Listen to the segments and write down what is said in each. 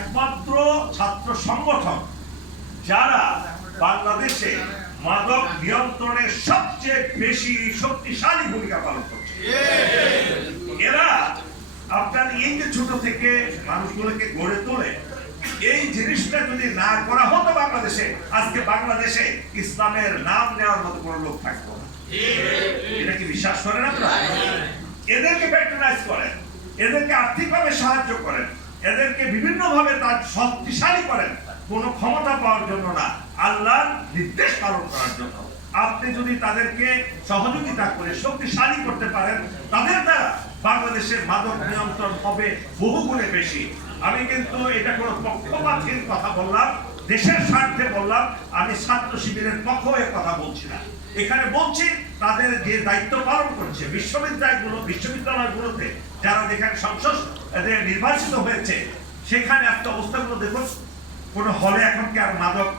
একমাত্র ছাত্র সংগঠন যারা বাংলাদেশে মাদক নিয়ন্ত্রণে সবচেয়ে বেশি শক্তিশালী ভূমিকা পালন করছে। এরা আপনার এই যে ছোট থেকে মানুষগুলোকে গড়ে তোলে, এই জিনিসটা যদি না করা হতো বাংলাদেশে, আজকে বাংলাদেশে ইসলামের নাম নেওয়ার মতো কোনো লোক থাকতো না। এটা কি বিশ্বাস করেন আপনারা? এদেরকে প্যাট্রোনাইজ করেন, এদেরকে আর্থিকভাবে সাহায্য করেন, এদেরকে বিভিন্ন ভাবে তার শক্তিশালী করেন, কোনো ক্ষমতা পাওয়ার জন্য না, আল্লাহর নির্দেশ পালন করার জন্য। আপনি যদি তাদেরকে সহযোগিতা করে শক্তিশালী করতে পারেন, তাদের দ্বারা বাংলাদেশের মাদক নিয়ন্ত্রণ হবে বহুগুণে বেশি। আমি কিন্তু এটা কোনো পক্ষপাতের কথা বললাম, দেশের স্বার্থে বললাম, আমি ছাত্র শিবিরের পক্ষ হয়ে কথা বলছি না। এখানে বলছি তাদের যে দায়িত্ব পালন করছে বিশ্ববিদ্যালয়গুলোতে, যারা যেখানে সংসদ নির্বাচিত হয়েছে, সেখানে একটা অবস্থাগুলো দেখুন। কোন হলে এখন কি আর মাদক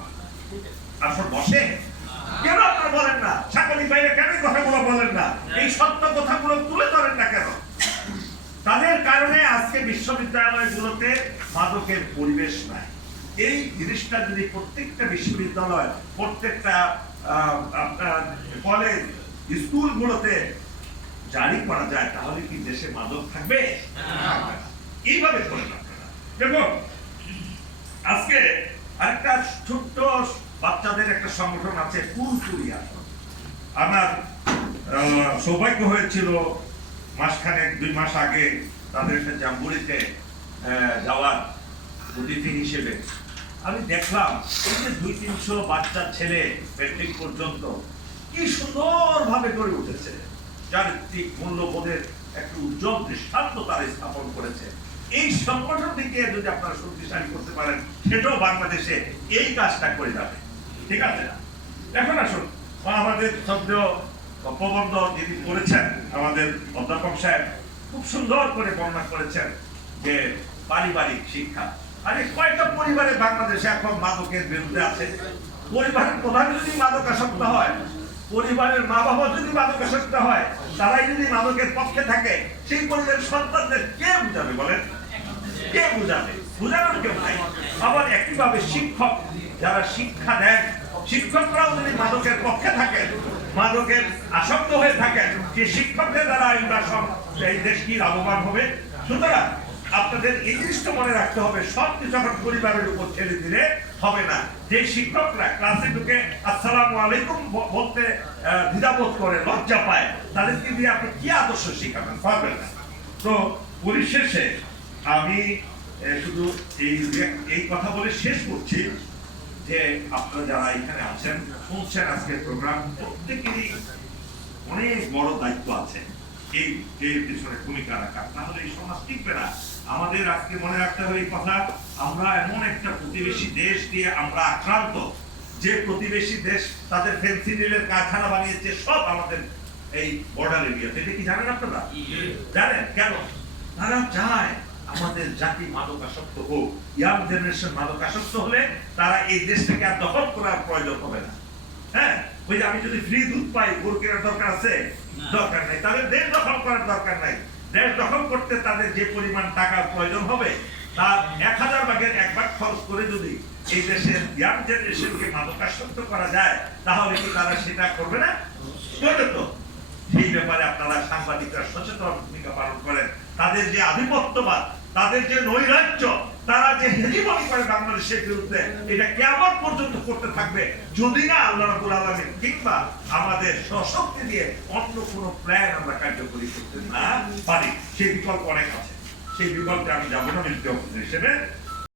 আসর বসে? কেন আপনারা বলেন না? সাংবাদিক বাইরে কেন কথাগুলো বলেন না? এই সত্য কথাগুলো তুলে ধরেন না কেন? তাদের কারণে আজকে বিশ্ববিদ্যালয়গুলোতে মাদকের পরিবেশ নাই। এই জিনিসটা যদি প্রত্যেকটা বিশ্ববিদ্যালয়, প্রত্যেকটা আপনার কলেজ, স্কুলগুলোতে জারি করা যায়, তাহলে কি দেশে মাদক থাকবে? এইভাবে করেন আপনারা। দেখুন, আজকে আরেকটা ছোট্ট বাচ্চাদের একটা সংগঠন আছে, ফুলচুরিয়া। আমার সৌভাগ্য হয়েছিল মাসখানেক 2 মাস আগে তাদের একটা জাম্বুরিতে যাওয়ার অতিথি হিসেবে। আমি দেখলাম এই যে 200-300 বাচ্চা ছেলে ম্যাট্রিক পর্যন্ত কি সুন্দর ভাবে গড়ে উঠেছে, চারিত্রিক মূল্যবোধের একটা উজ্জ্বল দৃষ্টান্ত তারা স্থাপন করেছে। এই সংগঠনটিকে যদি আপনারা শক্তিশালী করতে পারেন, সেটাও বাংলাদেশে এই কাজটা করে যাবে। ঠিক আছে? এখন আসুন, আমাদের শব্দ প্রবন্ধ যিনি করেছেন, আমাদের অধ্যাপক সাহেব খুব সুন্দর করে বর্ণনা করেছেন যে পারিবারিক শিক্ষা। আরে কয়টা পরিবারে বাংলাদেশে এখন মাদকের বিরুদ্ধে আছে? পরিবারের প্রধান যদি মাদকাসক্ত হয়, পরিবারের মা বাবা যদি মাদকাসক্ত হয়, তারাই যদি মাদকের পক্ষে থাকে, সেই পরিবারের সন্তানদের কে বুঝাবে বলেন? কে বুঝাবে? বুঝানোর কেউ নাই। আবার একইভাবে শিক্ষক যারা শিক্ষা দেন, শিক্ষকরাও যদি মাদকের পক্ষে থাকেন, মাদকের আসক্ত হয়ে থাকেন, যে শিক্ষকদের দ্বারা এই দেশ কি লাভবান হবে? সুতরাং আপনাদের এই জিনিসটা মনে রাখতে হবে, সব কিছু এখন পরিবারের উপর ছেড়ে দিলে হবে না। যে শিক্ষকরা ক্লাসে ঢুকে আসসালামু আলাইকুম বলতে দ্বিধাবোধ করে, লজ্জা পায়, তাদেরকে দিয়ে আপনি কি আদর্শ শিখাবেন? পারবেন না। তো পরিশেষে আমি শুধু এই কথা বলে শেষ করছি যে আপনারা যারা এখানে আছেন, শুনছেন আজকের প্রোগ্রাম, প্রত্যেকেরই অনেক বড় দায়িত্ব আছে এই এর পিছনে ভূমিকা রাখা, তাহলে এই সমাজ টিকবে না। আমাদের আজকে মনে রাখতে হবে এই কথা, আমরা এমন একটা প্রতিবেশী দেশ দিয়ে আমরা আক্রান্ত, যে প্রতিবেশী দেশ তাদের ফেন্সিডিলের কারখানা বানিয়েছে সব আমাদের এই বর্ডার এরিয়াতে। এটা কি জানেন আপনারা? জানেন কেন? তারা চায় আমাদের জাতি মাদকাসক্ত হোক। ইয়াং জেনারেশন মাদকাসক্ত হলে তারা এই দেশটাকে আর দখল করার প্রয়োজন হবে না। হ্যাঁ, ওই যে আমি যদি ফ্রি দুধ পাই, গরু কেনার দরকার আছে? দরকার নাই। তাদের দেশ দখল করার দরকার নাই। দেশ দখল করতে তাদের যে পরিমাণ টাকার প্রয়োজন হবে, তার 1000 ভাগের 1 ভাগ খরচ করে যদি এই দেশের ইয়াং জেনারেশনকে মাদকাসক্ত করা যায়, তাহলে কি তারা সেটা করবে না? করবে তো। সেই ব্যাপারে আপনারা সাংবাদিকরা সচেতন ভূমিকা পালন করেন। তাদের যে আধিপত্যবাদ, তাদের যে নৈরাজ্য, তারা যে হেজিমনি করে বাংলাদেশের বিরুদ্ধে, এটা কিয়ামত পর্যন্ত করতে থাকবে, যদি না আল্লাহ রাব্বুল আলামিন কিংবা আমাদের স্বশক্তি দিয়ে অন্য কোনো প্ল্যান আমরা কার্যকরী করতে না পারি। সেই বিকল্প অনেক আছে, সেই বিকল্পে আমি যাবো না মিত্র হিসেবে।